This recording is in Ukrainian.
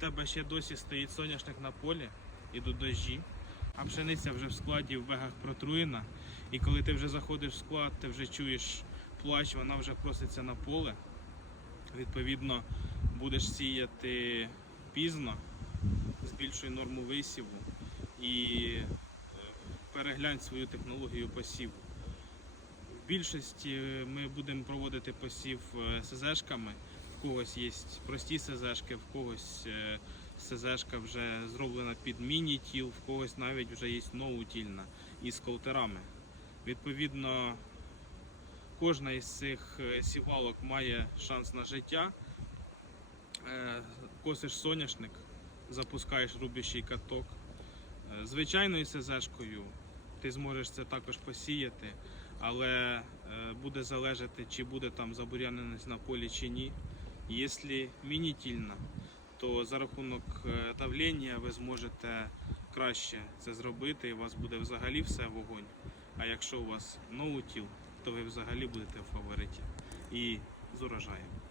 тебе ще досі стоїть соняшник на полі, ідуть дощі, а пшениця вже в складі в бегах протруєна. І коли ти вже заходиш в склад, ти вже чуєш плач, вона вже проситься на поле. Відповідно, будеш сіяти пізно, збільшуй норму висіву і е, переглянь свою технологію посіву. В більшості е, ми будемо проводити посів е, СЗшками. В когось є прості СЗшки, в когось е, СЗшка вже зроблена під міні-тіл, в когось навіть вже є ноутільна із колтерами. Відповідно, кожна із цих е, сівалок має шанс на життя. Е, Косиш соняшник, запускаєш рубящий каток. Звичайною СЗшкою ти зможеш це також посіяти, але буде залежати, чи буде там забуряненість на полі чи ні. Якщо мінітільна, то за рахунок е, давлення ви зможете краще це зробити, і у вас буде взагалі все вогонь. А якщо у вас ноутіл, то ви взагалі будете в фавориті і з урожаєм.